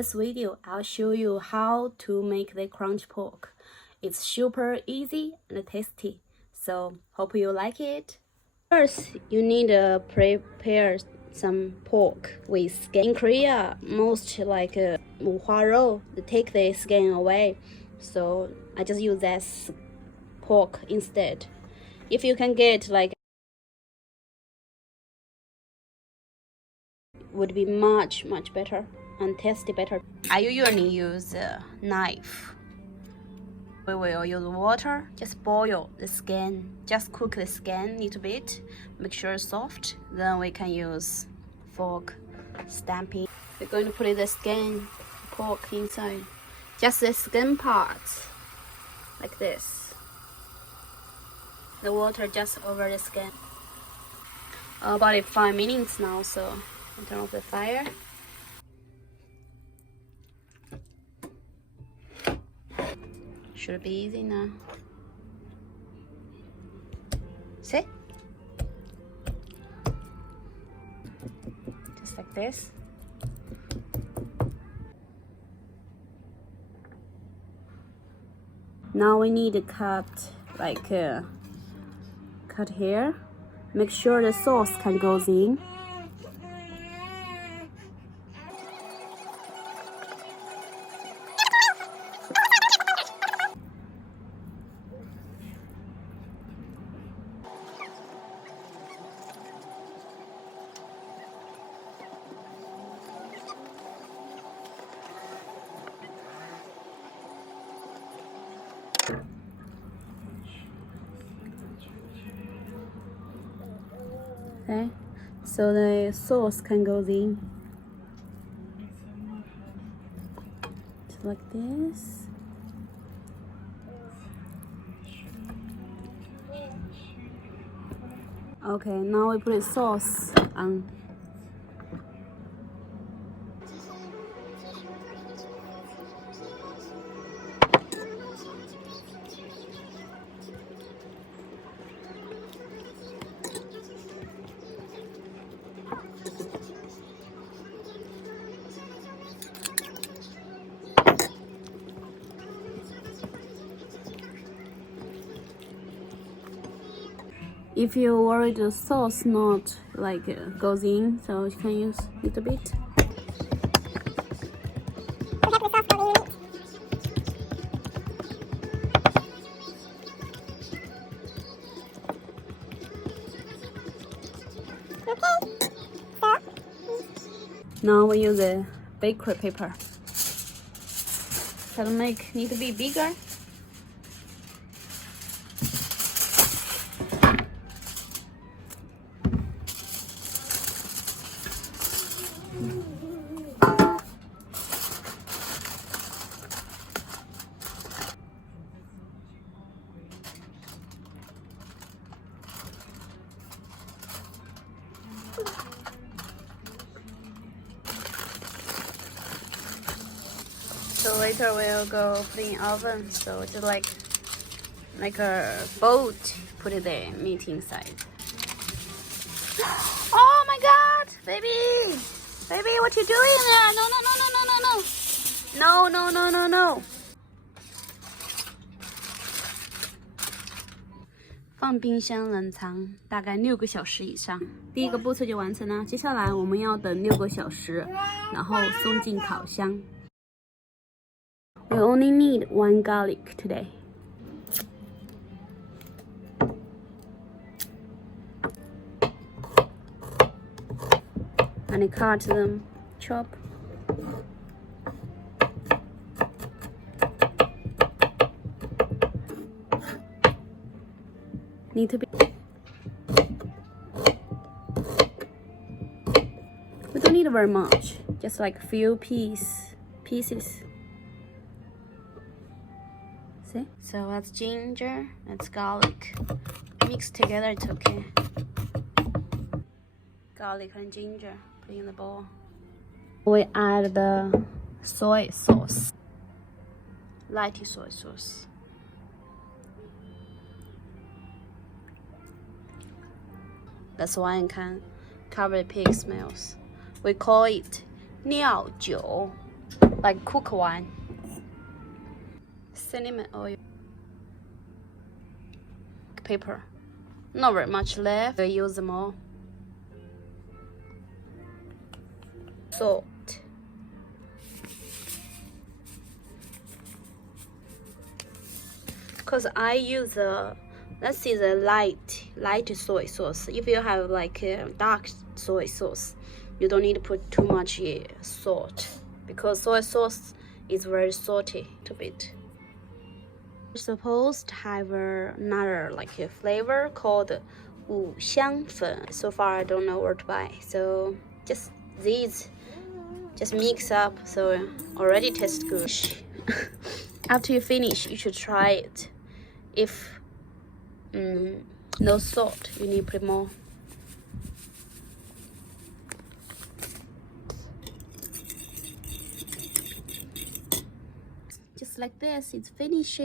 this video, I'll show you how to make the crunch pork. It's super easy and tasty, so hope you like it. First, you need to prepare some pork with skin. In Korea, most like 五花肉, they take the skin away, so I just use that pork instead. If you can get like, would be much better and tasty better. I usually use a knife. We will use water, just boil the skin, just cook the skin a little bit, make sure it's soft. Then we can use fork, stamping. We're going to put the skin pork inside, just the skin part, like this. The water just over the skin. About 5 minutes now, so I'll turn off the fire. Should be easy now. See? Just like this. Now we need to cut like cut here. Make sure the sauce can go in. Okay, so the sauce can go in. Just like this. Okay, now we put the sauce on. If you worry the sauce not like goes in, so you can use a little bit. Now we use a bakery paper. Try to make need to be bigger. So later we'll go put in oven. So just like a boat, put the meat inside. Oh my God, baby, what you doing there? No. 放冰箱冷藏大概6个小时以上，第一个步骤就完成了。接下来我们要等6个小时，然后送进烤箱。We only need 1 garlic today. And I cut them, chop. Need to be. We don't need very much, just like a few pieces. See? So that's ginger, that's garlic. Mix together, it's okay. Garlic and ginger, put in the bowl. We add the soy sauce, light soy sauce. That's why I can cover the pig smells. We call it 尿酒. like cook one. Cinnamon oil, pepper. Not very much left. I use them all. Salt. Because I use let's see, the light soy sauce. If you have like dark soy sauce, you don't need to put too much salt, because soy sauce is very salty a bit. It's supposed to have another like a flavor called 五香粉. So far I don't know where to buy, so just these just mix up, so already tastes good. After you finish, you should try it. If no salt, you need to put more. Just like this, it's finished.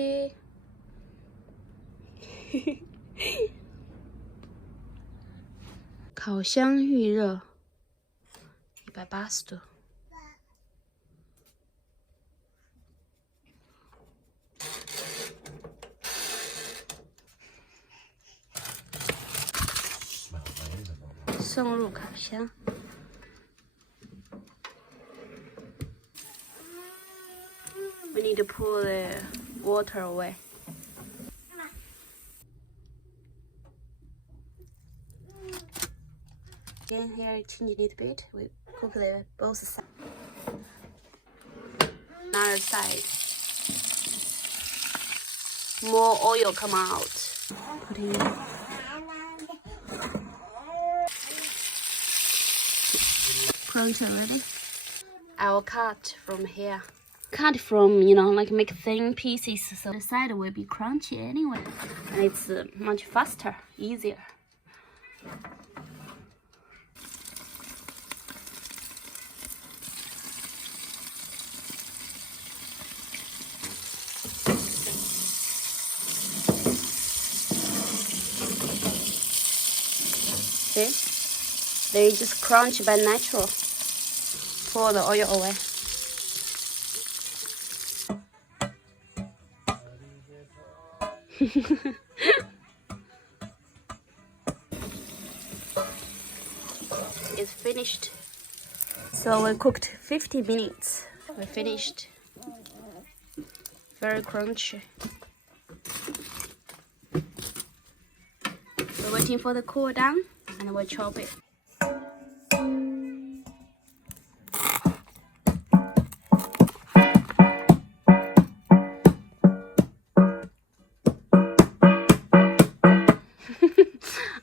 烤箱预热180度。送入烤箱。We need to pull the water away. Again, here change it a little bit. We cook the both sides. Another side. More oil come out. Put in. Crunch already. I will cut from here. Cut from, like make thin pieces, so the side will be crunchy anyway. And it's much faster, easier. See? They just crunch by natural. Pour the oil away. It's finished. So we cooked 50 minutes. We finished. Very crunchy. We're waiting for the cool down and we'll chop it.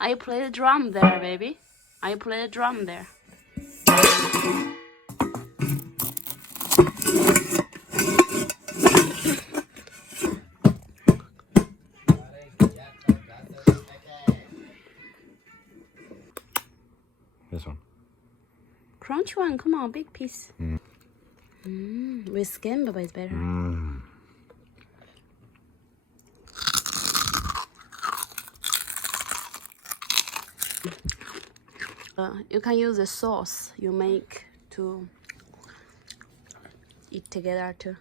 I play the drum there, baby. I play the drum there. This one. Crunch one, come on, big piece. With skin, but it's better. You can use the sauce you make to eat together too.